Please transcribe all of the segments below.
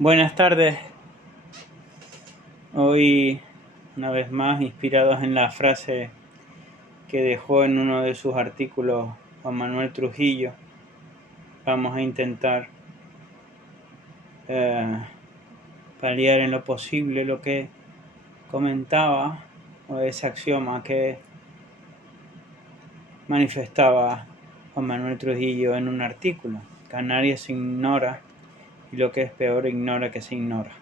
Buenas tardes. Hoy, una vez más, inspirados en la frase que dejó en uno de sus artículos Juan Manuel Trujillo, vamos a intentar paliar en lo posible lo que comentaba, o ese axioma que manifestaba Juan Manuel Trujillo en un artículo. Canarias se ignora y lo que es peor, ignora que se ignora.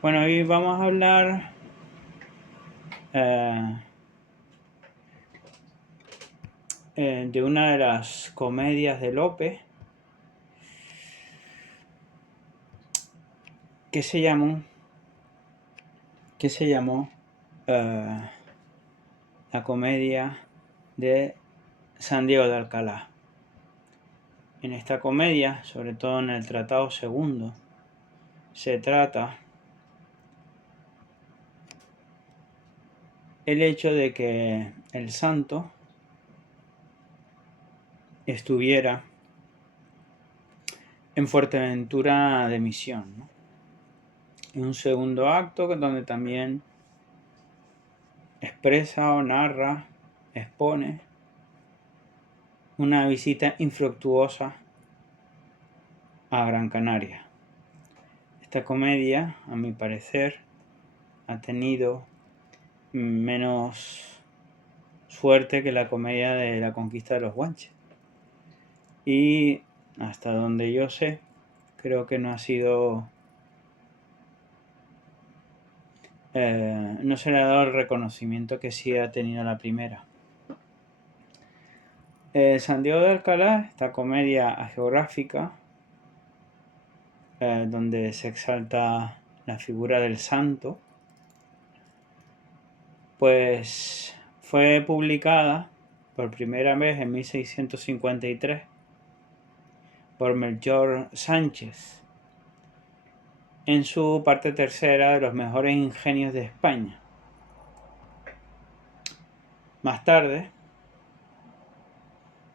Bueno, hoy vamos a hablar de una de las comedias de Lope que se llamó la comedia de San Diego de Alcalá. En esta comedia, sobre todo en el Tratado Segundo, se trata el hecho de que el santo estuviera en Fuerteventura de misión, ¿no? En un segundo acto donde también expresa o narra, expone una visita infructuosa a Gran Canaria. Esta comedia, a mi parecer, ha tenido menos suerte que la comedia de la conquista de los Guanches. Y hasta donde yo sé, creo que no ha sido... no se le ha dado el reconocimiento que sí ha tenido la primera. San Diego de Alcalá, esta comedia geográfica, donde se exalta la figura del santo, pues fue publicada por primera vez en 1653 por Melchor Sánchez en su parte tercera de los mejores ingenios de España. Más tarde,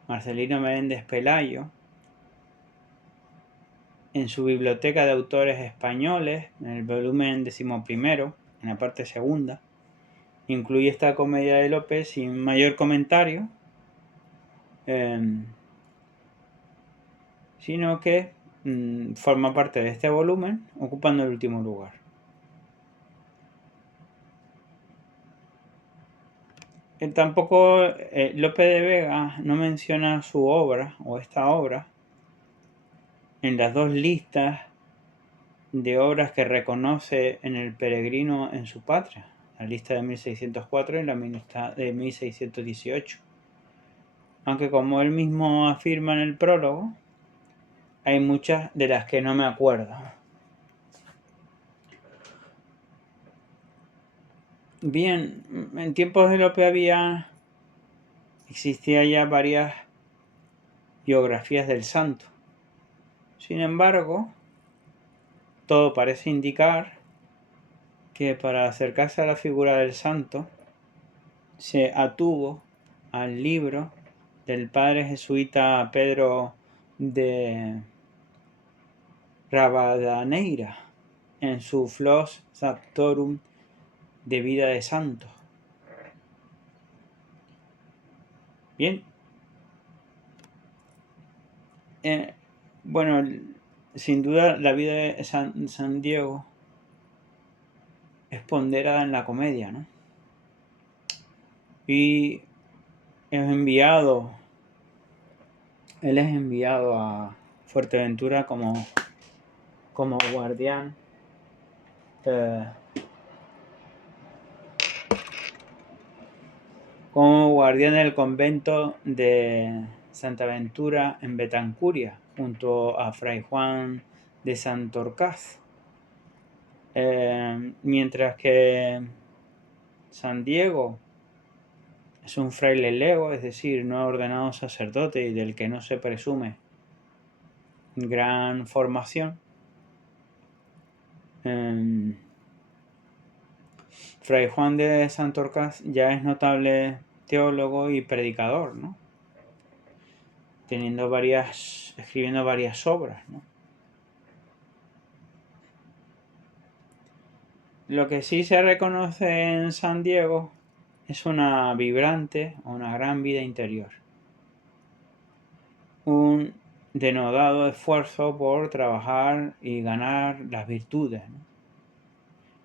Marcelino Menéndez Pelayo, en su biblioteca de autores españoles, en el volumen 11, en la parte segunda, incluye esta comedia de Lope sin mayor comentario, sino que forma parte de este volumen, ocupando el último lugar. Tampoco Lope de Vega no menciona su obra, o esta obra, en las dos listas de obras que reconoce en El peregrino en su patria, la lista de 1604 y la lista de 1618. Aunque como él mismo afirma en el prólogo, hay muchas de las que no me acuerdo. Bien, en tiempos de Lope existía ya varias biografías del santo. Sin embargo, todo parece indicar que para acercarse a la figura del santo se atuvo al libro del padre jesuita Pedro de Rabadaneira en su Flos Sanctorum de vida de santos. Bien. Bueno, sin duda la vida de San Diego es ponderada en la comedia, ¿no? Y él es enviado a Fuerteventura como guardián del convento de Santa Ventura en Betancuria, junto a Fray Juan de Santorcaz. Mientras que San Diego es un fraile lego, es decir, no ordenado sacerdote y del que no se presume gran formación. Fray Juan de Santorcaz ya es notable teólogo y predicador, ¿no? Escribiendo varias obras, ¿no? Lo que sí se reconoce en San Diego es una vibrante, una gran vida interior. Un denodado esfuerzo por trabajar y ganar las virtudes, ¿no?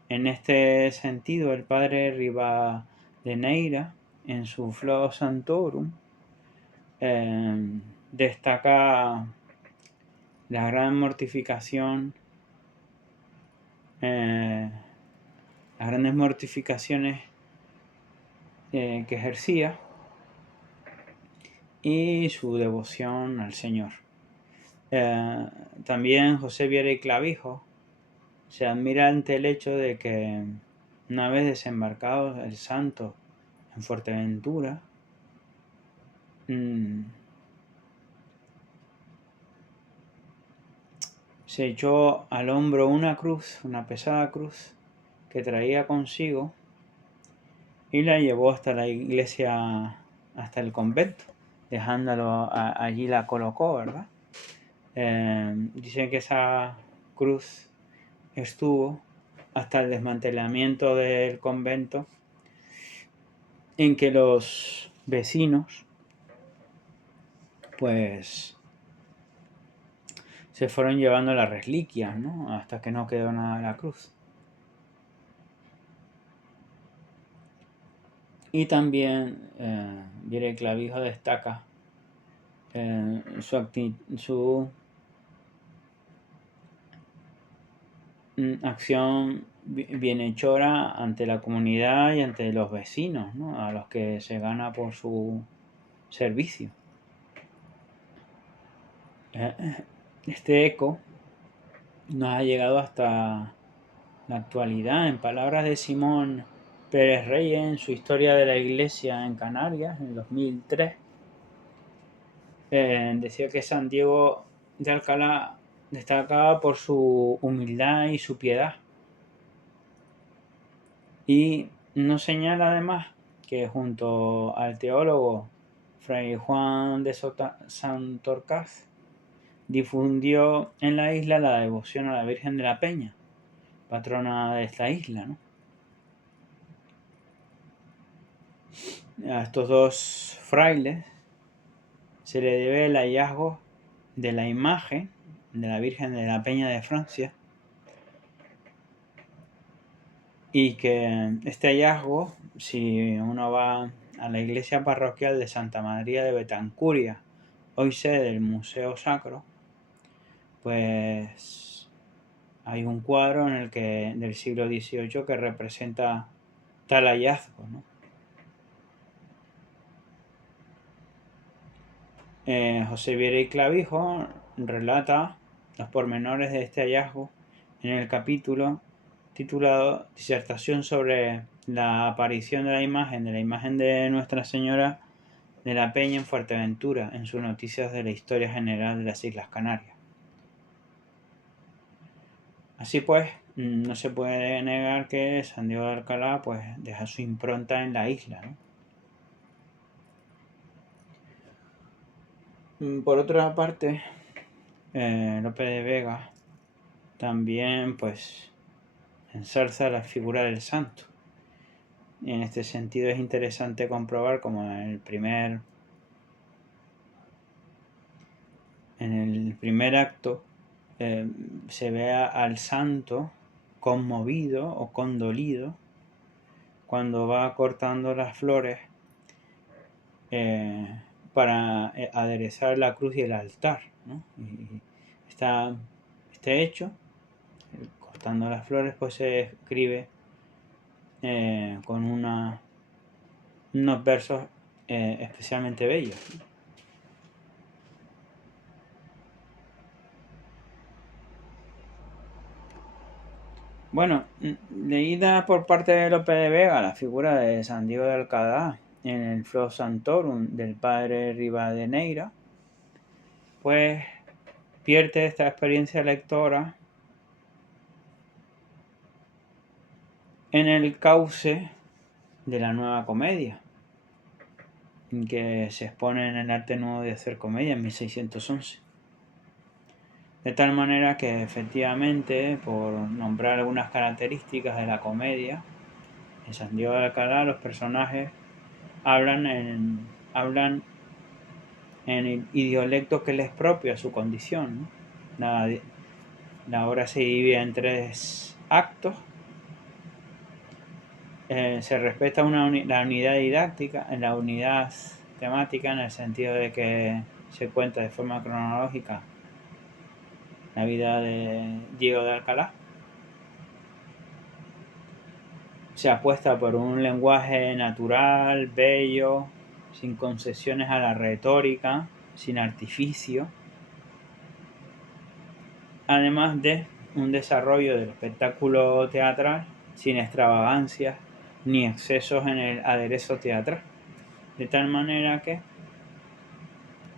En este sentido, el padre Rivadeneira, en su Flow Santorum, destaca la gran mortificación, las grandes mortificaciones que ejercía y su devoción al Señor. También José Viera y Clavijo se admira ante el hecho de que una vez desembarcado el santo en Fuerteventura, se echó al hombro una cruz, una pesada cruz que traía consigo y la llevó hasta la iglesia, hasta el convento, dejándolo allí la colocó, ¿verdad? Dicen que esa cruz estuvo hasta el desmantelamiento del convento, en que los vecinos pues se fueron llevando las reliquias, ¿no? Hasta que no quedó nada de la cruz. Y también Viera Clavijo destaca su acción bienhechora ante la comunidad y ante los vecinos, ¿no? A los que se gana por su servicio. Este eco nos ha llegado hasta la actualidad. En palabras de Simón Pérez Reyes en su Historia de la Iglesia en Canarias, en 2003, decía que San Diego de Alcalá destacaba por su humildad y su piedad. Y nos señala además que junto al teólogo Fray Juan de Santorcaz difundió en la isla la devoción a la Virgen de la Peña, patrona de esta isla, ¿no? A estos dos frailes se le debe el hallazgo de la imagen de la Virgen de la Peña de Francia, y que este hallazgo, si uno va a la iglesia parroquial de Santa María de Betancuria, hoy sede del Museo Sacro, pues hay un cuadro en el que, del siglo XVIII, que representa tal hallazgo, ¿no? José Viera y Clavijo relata los pormenores de este hallazgo en el capítulo titulado Disertación sobre la aparición de la imagen de Nuestra Señora de la Peña en Fuerteventura, en sus Noticias de la Historia General de las Islas Canarias. Así pues, no se puede negar que San Diego de Alcalá pues deja su impronta en la isla, ¿no? Por otra parte, Lope de Vega también pues ensalza la figura del santo. Y en este sentido es interesante comprobar como en el primer acto se ve al santo conmovido o condolido cuando va cortando las flores para aderezar la cruz y el altar, ¿no? Y este hecho, cortando las flores, pues se escribe con unos versos especialmente bellos, ¿no? Bueno, leída por parte de Lope de Vega la figura de San Diego de Alcalá en el Flow Santorum del padre Rivadeneira, pues pierde esta experiencia lectora en el cauce de la Nueva Comedia, que se expone en el Arte Nuevo de Hacer Comedia en 1611. De tal manera que efectivamente, por nombrar algunas características de la comedia, en Santiago de Alcalá los personajes hablan en el idiolecto que les propio a su condición, ¿no? La obra se divide en 3 actos. Se respeta la unidad didáctica, en la unidad temática, en el sentido de que se cuenta de forma cronológica la vida de Diego de Alcalá. Se apuesta por un lenguaje natural, bello, sin concesiones a la retórica, sin artificio, además de un desarrollo del espectáculo teatral sin extravagancias ni excesos en el aderezo teatral, de tal manera que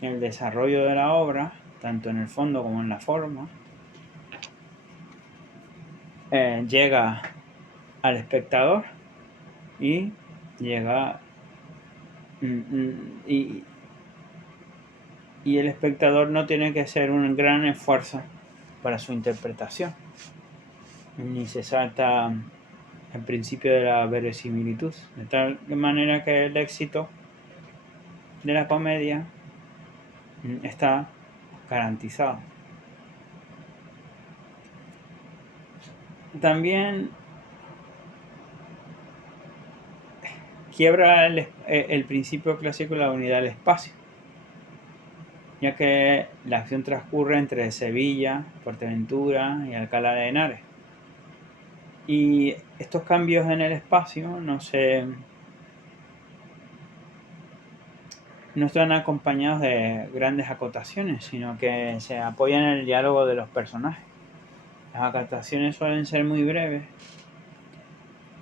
el desarrollo de la obra, tanto en el fondo como en la forma, llega al espectador y llega y el espectador no tiene que hacer un gran esfuerzo para su interpretación, ni se salta el principio de la verosimilitud, de tal manera que el éxito de la comedia está garantizado. También quiebra el principio clásico de la unidad del espacio, ya que la acción transcurre entre Sevilla, Fuerteventura y Alcalá de Henares. Y estos cambios en el espacio no están acompañados de grandes acotaciones, sino que se apoyan en el diálogo de los personajes. Las acotaciones suelen ser muy breves,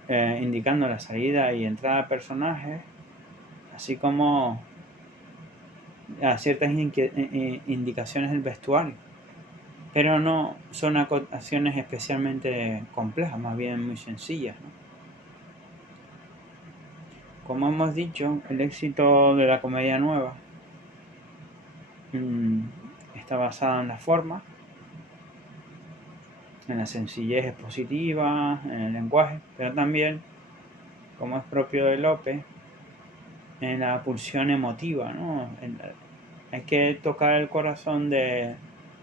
indicando la salida y entrada de personajes, así como a ciertas indicaciones del vestuario. Pero no son acotaciones especialmente complejas, más bien muy sencillas, ¿no? Como hemos dicho, el éxito de la comedia nueva está basado en la forma, en la sencillez expositiva, en el lenguaje, pero también, como es propio de Lope, en la pulsión emotiva, ¿no? Hay que tocar el corazón del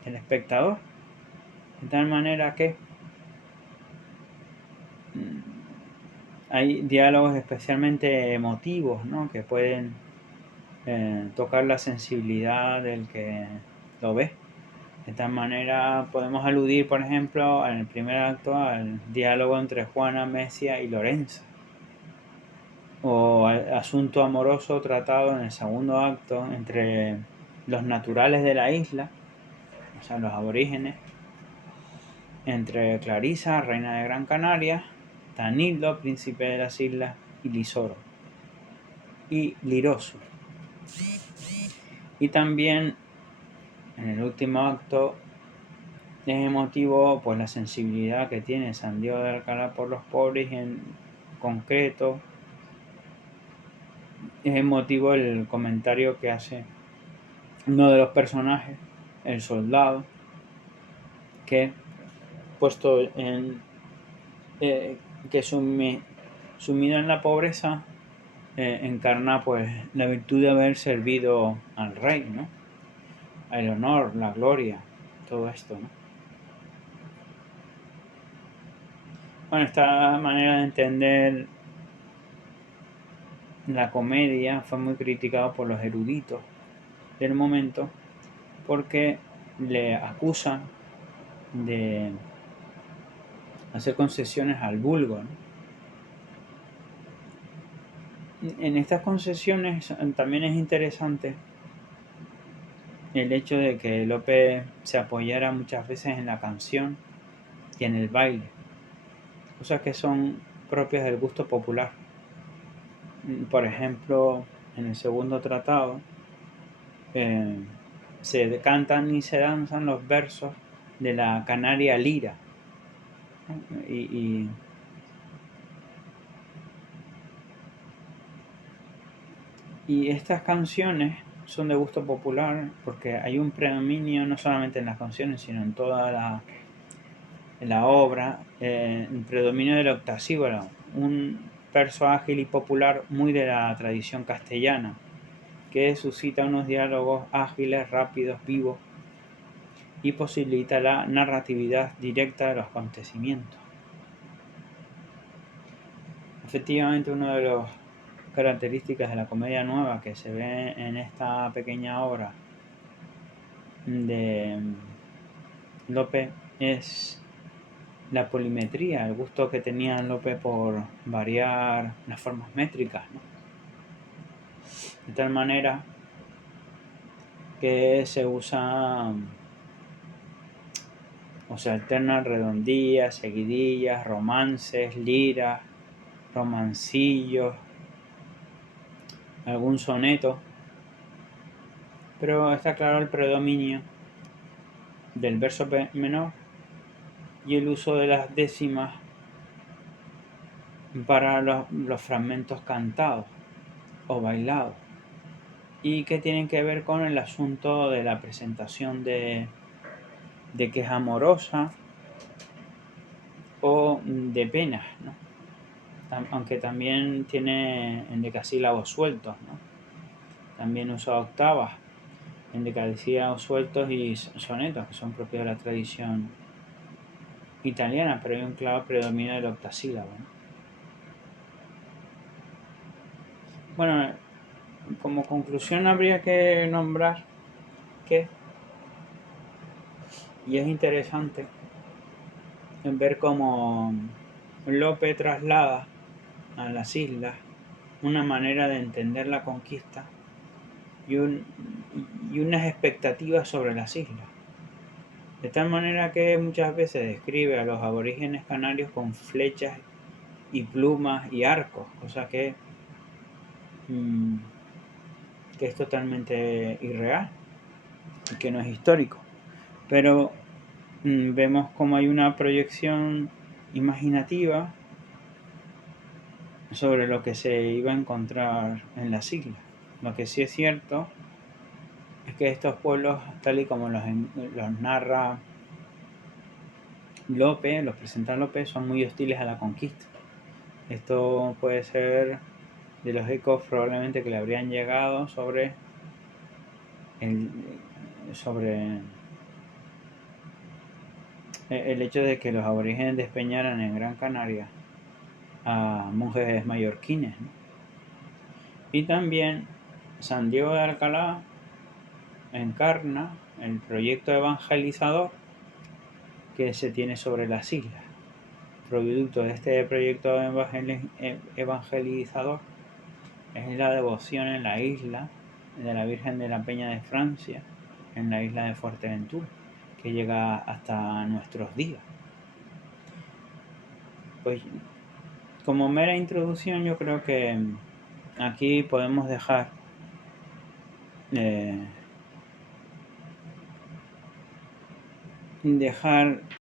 espectador, de tal manera que hay diálogos especialmente emotivos, ¿no? Que pueden tocar la sensibilidad del que lo ve. De tal manera podemos aludir, por ejemplo, en el primer acto al diálogo entre Juana, Mesia y Lorenza, o al asunto amoroso tratado en el segundo acto entre los naturales de la isla, o sea, los aborígenes, entre Clarisa, reina de Gran Canaria, Tanildo, príncipe de las islas, y Lisoro y Liroso. Y también en el último acto es emotivo pues la sensibilidad que tiene San Diego de Alcalá por los pobres, en concreto es emotivo el comentario que hace uno de los personajes, el soldado, que puesto en que sumido en la pobreza encarna pues la virtud de haber servido al rey, ¿no? El honor, la gloria, todo esto, ¿no? Bueno, esta manera de entender la comedia fue muy criticada por los eruditos del momento porque le acusan de hacer concesiones al vulgo, ¿no? En estas concesiones también es interesante el hecho de que Lope se apoyara muchas veces en la canción y en el baile, cosas que son propias del gusto popular. Por ejemplo, en el segundo tratado se cantan y se danzan los versos de la Canaria Lira, ¿no? Y estas canciones son de gusto popular porque hay un predominio no solamente en las canciones, sino en toda la obra, el predominio del octasílabo, un verso ágil y popular muy de la tradición castellana, que suscita unos diálogos ágiles, rápidos, vivos y posibilita la narratividad directa de los acontecimientos. Efectivamente, una de las características de la comedia nueva que se ve en esta pequeña obra de Lope es la polimetría, el gusto que tenía Lope por variar las formas métricas, ¿no? De tal manera que se usa o se alternan redondillas, seguidillas, romances, liras, romancillos, algún soneto, pero está claro el predominio del verso menor y el uso de las décimas para los fragmentos cantados o bailados, y que tienen que ver con el asunto de la presentación de que es amorosa o de penas, ¿no? Aunque también tiene endecasílabos sueltos, ¿no? También usa octavas, endecasílabos sueltos y sonetos, que son propios de la tradición italiana, pero hay un claro predominio del octasílabo, ¿no? Bueno, como conclusión habría que nombrar que, y es interesante ver cómo Lope traslada a las islas una manera de entender la conquista y unas expectativas sobre las islas. De tal manera que muchas veces describe a los aborígenes canarios con flechas y plumas y arcos, cosa que es totalmente irreal y que no es histórico. Pero vemos como hay una proyección imaginativa sobre lo que se iba a encontrar en las islas. Lo que sí es cierto es que estos pueblos, tal y como los narra Lope, los presenta Lope, son muy hostiles a la conquista. Esto puede ser de los ecos probablemente que le habrían llegado sobre el hecho de que los aborígenes despeñaran en Gran Canaria a monjes mallorquines, ¿no? Y también San Diego de Alcalá encarna el proyecto evangelizador que se tiene sobre las islas. Producto de este proyecto evangelizador es la devoción en la isla de la Virgen de la Peña de Francia, en la isla de Fuerteventura, que llega hasta nuestros días. Pues como mera introducción yo creo que aquí podemos dejar